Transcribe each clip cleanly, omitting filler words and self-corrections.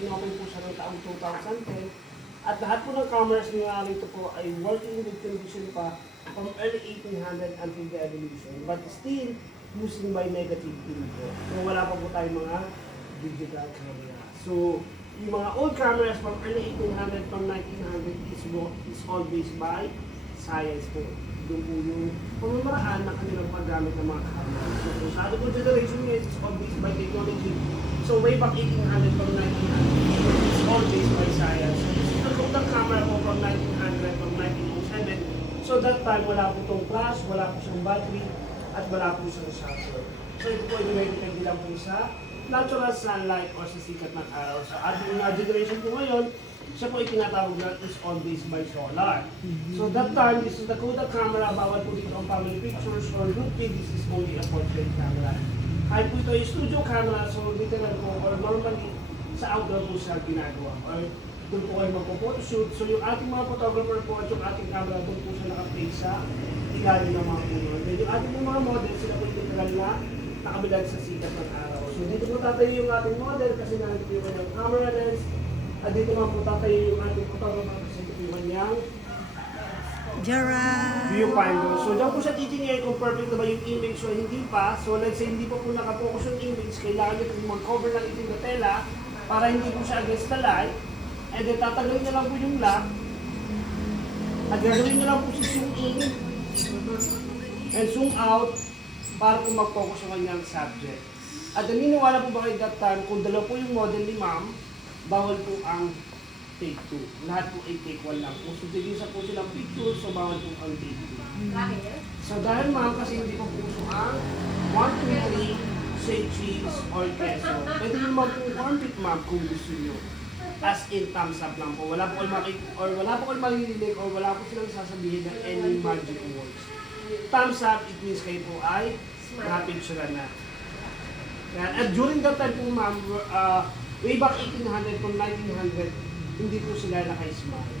inopen po siya ng taong 2010. At lahat po ng cameras nila rito po ay working with condition pa from early 1800 until the evolution. But still, using by negative film po. So wala pa po tayong mga digital camera. So, yung mga old cameras from early 1800 from 1900 is all based by science po. Doon po yung pamamaraan na kanilang paggamit ng mga cameras. So, sa ating po generation ngayon, it's all based by technology. So, way back 1800 from 1900, it's all based by science. So, the camera po from 1900 from 1907. So, that time, wala po itong flash, wala po siyang battery, at wala po siyang shutter. So, ito po ay dinidepende lang po sa natural sunlight o sa sikat ng araw. Sa ating generation po ngayon, siya po ay tinatawag na is all based by solar. So that time, this is the Kodak camera, bawal po dito ang family pictures or groupie, this is only a portrait camera. Kahit po ito ay studio camera, so literal po or normally sa outdoor po siya ginagawa. Or doon po kayo magpo-photoshoot. So yung ating mga photographer po at yung ating camera, doon po siya naka-place sa ilalim ng mga puno. Then yung ating mga model, sila po literal na nakabilad sa sikat ng araw. So dito po tatayo yung ating model kasi nandito yung kanyang camera lens. At dito naman po tatayo yung ating photographer kasi dito yung kanyang viewfinder. So dyan po siya titingin kung perfect na ba yung image o hindi pa. So let's say hindi pa po nakapokus yung image, kailangan nyo po mag-cover ng itim na tela para hindi po siya against the light. And then tatagalin nyo lang po yung lock. At gagawin nyo lang po si zoom in and zoom out para po mag-focus yung kanyang subject. At naniniwala po ba kayo that time, kung dalawa po yung model ni ma'am, bawal po ang take 2. Lahat po ay take 1 lang. Kung sutigisa po silang picture, so bawal po ang take 2. So dahil ma'am, kasi hindi po puso ang 1, 2, 3, say cheese, or queso. Pwede nyo mag-warmpit ma'am kung gusto nyo. As in thumbs up lang po. Wala po kayo maririnig or wala po silang sasabihin na any magic words. Thumbs up, it means kayo po ay na-picturean na. Yan. At during that time po ma'am, way back 1800 to 1900, hindi po sila naka-smile.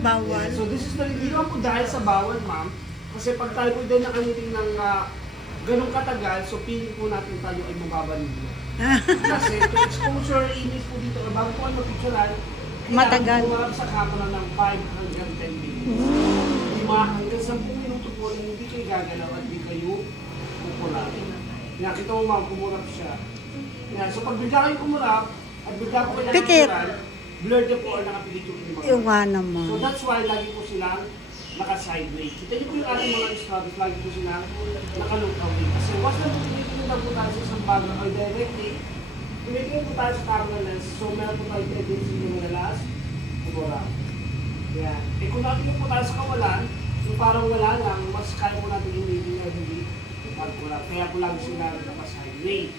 Bawal. So this is the hindi naman po dahil sa bawal ma'am, kasi pag tayo po din nakangiting ng ganong katagal, so feeling po natin tayo ay mababanila. Kasi to exposure image po dito, bago po ay mapicturean, Matagal. Kailangan po sa camera ng 5 hanggang 10 minutes. Lima hanggang 10 minuto po na hindi kayo gagalaw at hindi kayo kukulapin. Nakita mo ma'am, kumurap siya. Yan. So pag bigla kayo kumurap, at bigla po kayo Pikit. blurred na po or nakapilit yung inyong mga. Iwan naman. So that's why lagi po silang naka-sideways. Kita niyo po yung ating mga struggles, lagi po silang naka-look away. Kasi once na po tinitingin na po tayo sa isang background or directly, tinitingin po tayo sa camera lens, so meron po tayo tendency yung malalas, kumurap. Yan. Eh kung natingin po tayo sa kawalan, yung parang wala lang, mas kaya po natin imagine na hindi pagkulap. Kaya po lang sila naka-sideways.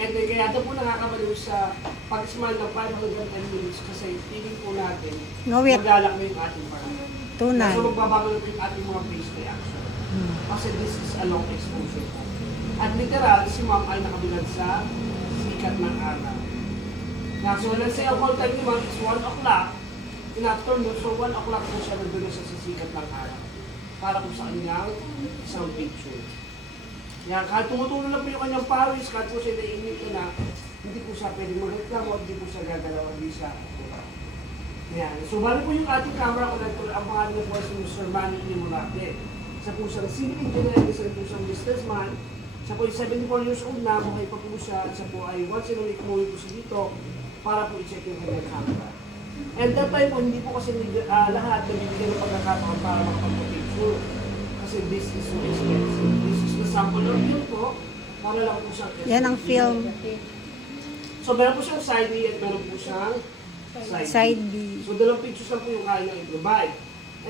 And then, kaya ito po nakakabaliw sa pag-smile ng 510 minutes kasi feeling po natin Ngawit. maglalak mo yung ating parang. Tunay. So magbabago na po yung ating mga face reaction. Kasi this is a long exposure po. At literal, si ma'am ay nakabilad sa sikat ng araw. Now, so let's say ang call time ni ma'am is 1 o'clock in afternoon. So 1 o'clock po siya nandun na sa sikat ng araw. Para po sa kanyang isang picture. Yan, kahit tumutulong lang po yung kanyang pawis, kahit po siya naiinit na, hindi po siya pwedeng magreklamo, hindi po siya gagalaw, hindi siya. Yan. So, bali po yung ating camera collector, ang pangalan niya po ay si Mr. Manny Imurate. Isa po siyang civil engineer, isa po siyang businessman. Siya po ay 74 years old na, buhay pa po siya, at siya po ay once in a week umuwi po siya dito para po i-check yung kanyang camera. And that time po, hindi po kasi lahat nabibigyan ng pagkakataon para makapag-picture. Kasi this is so expensive. This is the sample of film po, para lang po siyang Yan ang film. So meron po siyang side A at meron po siyang Side B. So dalawang pictures lang po yung kaya niyang i-provide.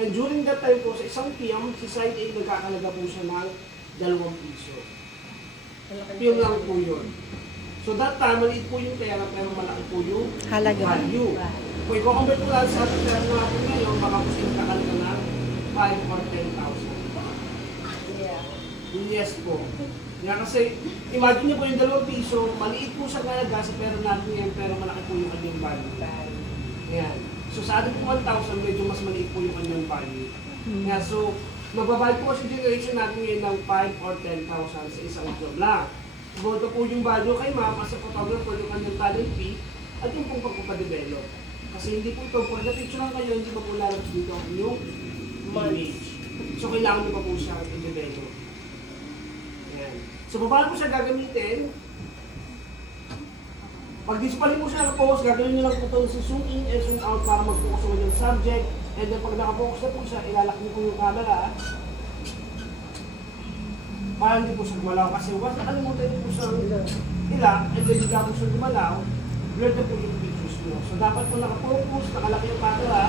And during that time po, sa isang film, si side A nagkakalaga po siya ng 2 piso. Film lang po yun. So that time, maliit po yung pera, pero malaki po yung Halaga. value. Kung i-convert po lang sa ating pera natin ngayon, baka po siya nakakalaga ng 5 or 10,000. Yes po. Yan kasi, imagine niyo po yung 2 piso, maliit po siya kalaga sa pera natin yan, pero malaki po yung kanyang value. Yan. So sa ating po 1,000, medyo mas maliit po yung kanyang value. Yan. So, magbabayad po kasi generation natin ngayon ng 5 or 10,000 sa isang job lang. Boto po yung value kay ma'am as a photographer, yung kanyang talent fee, at yung pong i-develop. Kasi hindi po ito, pag na-picture lang kayo, hindi pa po lalabas dito yung image. So, kailangan nyo pa po siya i-develop. Ayan. So, paano po siya gagamitin? Pag display mo siya nakapokus, gagawin nyo lang po ito sa zoom in and zoom out para mag-focus mo yung subject. And then pag nakapokus na po siya, ilalak niyo po yung camera. Para hindi po siya gumalaw. Kasi once nakalimutan niyo po siyang ilak, and then bigla po siya gumalaw, blur na po yung pictures niyo. So dapat po nakapokus, nakalaki yung camera,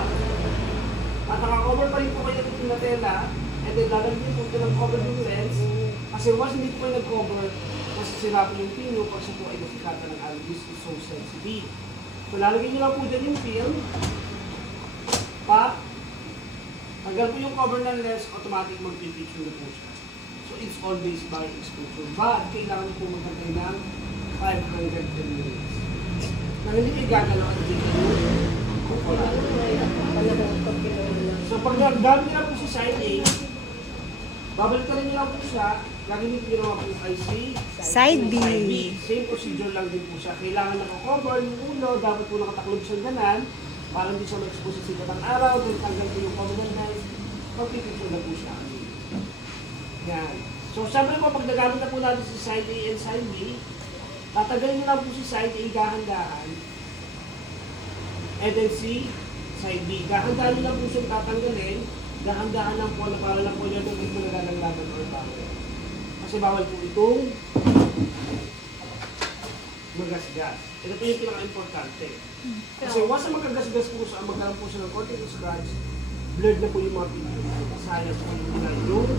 at nakakover pa rin po kayo ng na tela, and then lalagyan niyo po ito ng cover yung lens. Kasi once hindi po kayo nag-cover, masisira po yung pino pag siya po ay nasikata ng this is so sensitive. So lalagyan niyo lang po dyan yung film, tanggal po yung cover ng lens, automatic mag-picture na po siya. So it's always by exposure. But kailangan po magtagay ng 510 minutes. Nang hindi kayo gagalaw at hindi kayo kukulat. So pag gamit nyo lang po si side A, babalik ka rin nyo lang po siya, gagawin nyo naman po ay si Side B. Same procedure lang din po siya. Kailangan naka-cover yung ulo, dapat po nakataklob sa ganan, para hindi siya ma-expose sa sikat ng araw, then tanggal po yung cover ng lens, pag-picture na po siya. Yan. So, siyempre po, pag nagamit na po natin si side A and side B, tatagalin nyo lang po si side A gahan-gahan, and then si side B. Gahan-gahan nyo lang po siyang tatanggalin, gahan-gahan lang po na para lang po nyo itong ito nagalaglagan or bawal. Kasi bawal po itong magasgas. Ito po yung pinaka-importante. Kasi once na magagasgas po siya, magkaroon po siya ng konting scratch, blurred na po yung mga picture. Sayang po yung nila yung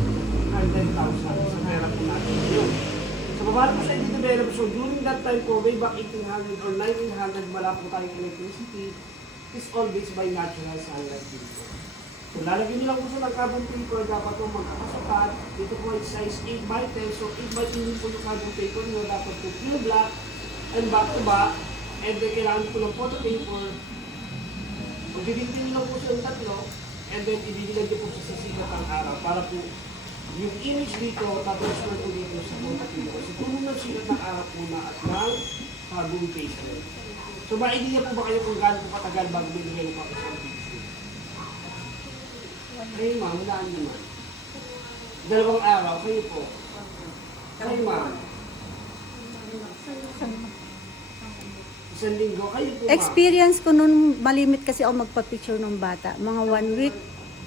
100,000 sa pera po natin yun. So, paano po siya i-develop? So, during that time po, way back 1800 or 1900, wala po tayong electricity, is always by natural sunlight dito. So, lalagyan nyo lang po siya ng carbon paper, dapat po magkakasapat. Dito po ay size 8 by 10, so 8 by 10 din po yung carbon paper nyo, dapat po pure black, and back to back, and then kailangan po ng photo paper. Magdidintin nyo lang po siya ng tatlo, and then ibibilag nyo po siya sa sikat ng araw para po yung image dito, tapos na po dito sa photo paper. So, puno ng sikat ng araw po na at ng carbon paper. So, ma-idea po ba kayo kung gaano po katagal bago bibigyan ng pagkakang picture? Kayo ma'am, wala naman. 2 araw, kayo po. Kayo ma'am. 1 linggo, kayo po ma'am. Experience ko nun, malimit kasi ako magpa-picture ng bata. Mga 1 week,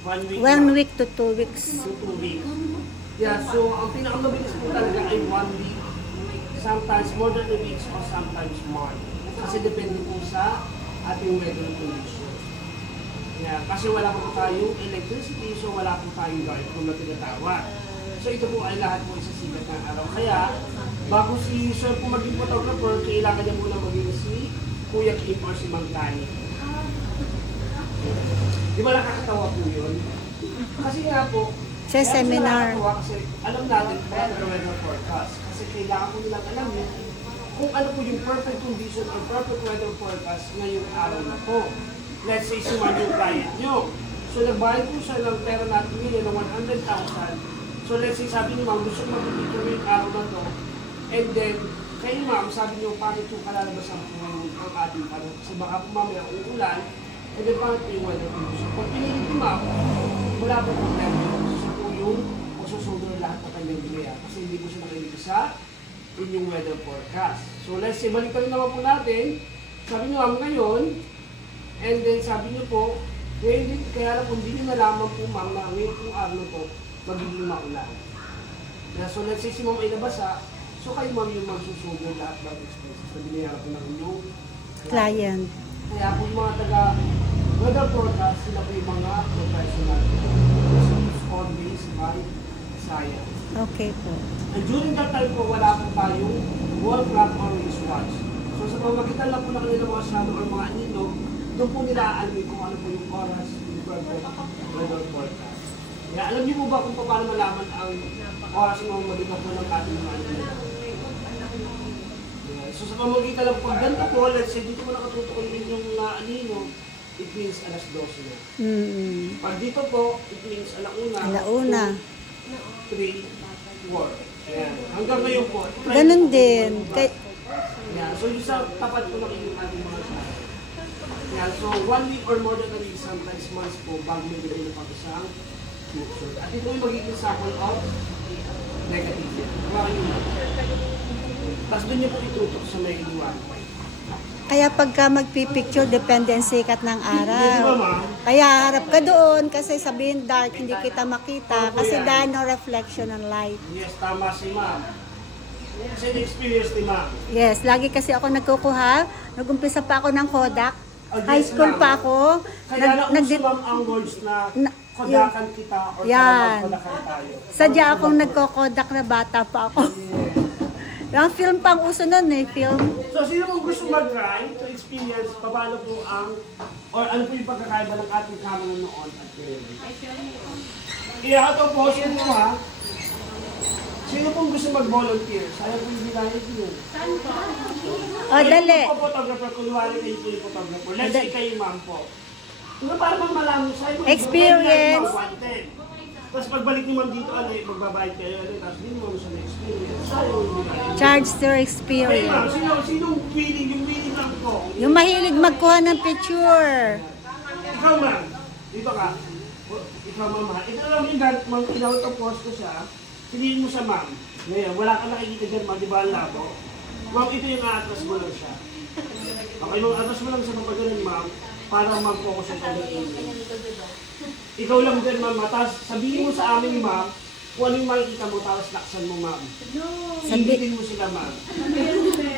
1 week. 1 week to 2 weeks. 2 weeks. Yeah, so ang pinakamabilis po talaga ay 1 week. Sometimes more than a week or sometimes more. Kasi depende po sa ating weather conditions. Yeah, kasi wala po tayong electricity, so wala po tayong dark room na tinatawag. So ito po ay lahat po sa sikat ng araw. Kaya, bago si Sir po maging photographer, kailangan niya muna maging si Kuya Kim or si Mang Tani. Di ba nakakatawa po yun? Kasi nga po, Sa seminar. Kasi alam natin weather forecast. Kasi kailangan po nilang alam yun kung ano po yung perfect condition or perfect weather forecast ngayong araw na po. Let's say, si Ma'am yung client nyo. So, nagbayad po siya ng pera natin ngayon ng 100,000. So, let's say, sabi ni Ma'am, gusto ko mag-picture ngayong araw na to. And then, kayo Ma'am, sabi niyo, pangit yung kalalabasan po ngayon ang ating araw. Kasi baka po mamaya uulan, and then pangit po yung weather condition. Pag pinilit ni Ma'am, wala po problema. Siya po yung masusunod lahat ng kanyang gaya. Kasi hindi po siya nakilig sa inyong weather forecast. So, let's say, balik naman po natin. Sabi niyo Ma'am ngayon, and then sabi niyo po, kaya lang kung hindi niyo nalaman po Ma'am na ngayon pong araw na po, magiging maulan. So let's say si Ma'am ay nabasa, so kayo Ma'am yung magsusugo lahat ng expenses na binayaran po ng inyong Client. Kaya po yung mga taga-weather forecast, sila po yung mga professional. So it's all based by science. Okay po. And during that time po, wala po tayong wall clock or wristwatch. So sa pamagitan lang po na kanila mga shadow or mga anino, doon po nila aalamin kung ano po yung oras, yung perfect weather forecast. Kaya alam niyo po ba kung paano malaman ang oras ng mga maligaw po ng ating mga anino? So sa pamagitan lang po, ganito po, let's say dito po nakatutok yung anino, it means alas 12 na. Pag dito po, it means alauna. Alauna. 2, 3, 4. Ayan. Hanggang ngayon po. Ganun din. Yeah. So yung sa tapat po ng ating mga shadow. Ayan, so 1 week or more than a week, sometimes months po, bago may bigay na pag-isang picture. At ito yung magiging sample of negative. Kumakin nyo. Tapos doon nyo po itutok sa may iwan. Kaya pagka magpipicture, depende ang sikat ng Di ba, araw. ma'am? Kaya harap ka doon kasi sabihin dark, hindi kita makita. Opo, Kasi yan. dahil no reflection ng light. Yes, tama si ma'am. Kasi na-experience ni ma'am. Yes, lagi kasi ako nagkukuha. Nag-umpisa pa ako ng Kodak. Oh, yes, High school ma'am. pa ako. Kaya nauso ma'am ang words na kodakan kita or Yan. kodakan tayo. Sadya akong nagko-Kodak na bata pa ako. Yung film pang uso nun eh, film. So, sino mong gusto mag-try to experience paano po ang, or ano po yung pagkakaiba ng ating camera noon at ngayon? Iyato po, sino mo ha? Sino pong gusto mag-volunteer? Sayang po yung binayad nyo. O, dali. Kayo po photographer, kunwari kayo po yung photographer. Let's say kayo ma'am po. Diba para bang malaman sa'yo? Experience. Tapos pagbalik ni ma'am dito, magbabayad kayo, tapos hindi mo sa experience. Sayang yung binayad. Charge to Hey, ma'am, experience. sinong willing? Yung willing lang po. Yung mahilig magkuha ng picture. Ikaw, ma'am. Dito ka. Ikaw, ma'am. Ha? Ito lang yung ma'am, inauto-post ko siya. Piliin mo siya, ma'am. Ngayon, wala ka nakikita dyan, ma'am. Di ba ang labo? Ma'am, ito yung a-atras mo lang siya. Okay, ma'am, atras mo lang sa papagalan, ma'am. Para mag-focus sa pag-ibig. Ikaw lang din, ma'am. Tapos sabihin mo sa amin, ma'am, kung ano yung makikita mo, tapos laksan mo, ma'am. Sabihin mo sila, ma'am.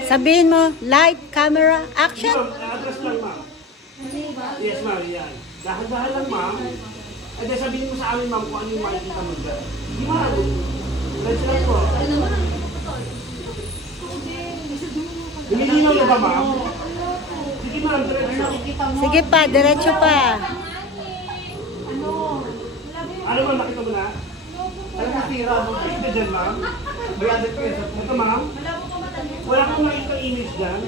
Sabihin mo, light, camera, action. Ma'am, atras lang, ma'am. Yes, ma'am, yan. Dahan-dahan lang, ma'am. At then sabihin mo sa amin, ma'am, kung ano yung makikita mo dyan. Di, ma'am. Let's lang po. Nililinaw na ba, ma'am? Sige, ma'am, diretso. Sige pa, diretso pa. Ano ba, nakita mo na? Ano ba, tira mo? Ito dyan, ma'am. Ito, ma'am. Wala kang nakita image dyan.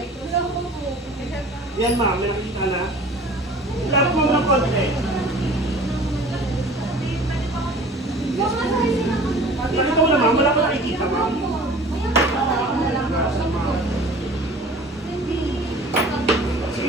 Yan, ma'am, may nakita na. Dapat mo ng konti. Nakita mo na, ma'am. Wala kang nakikita, ma'am.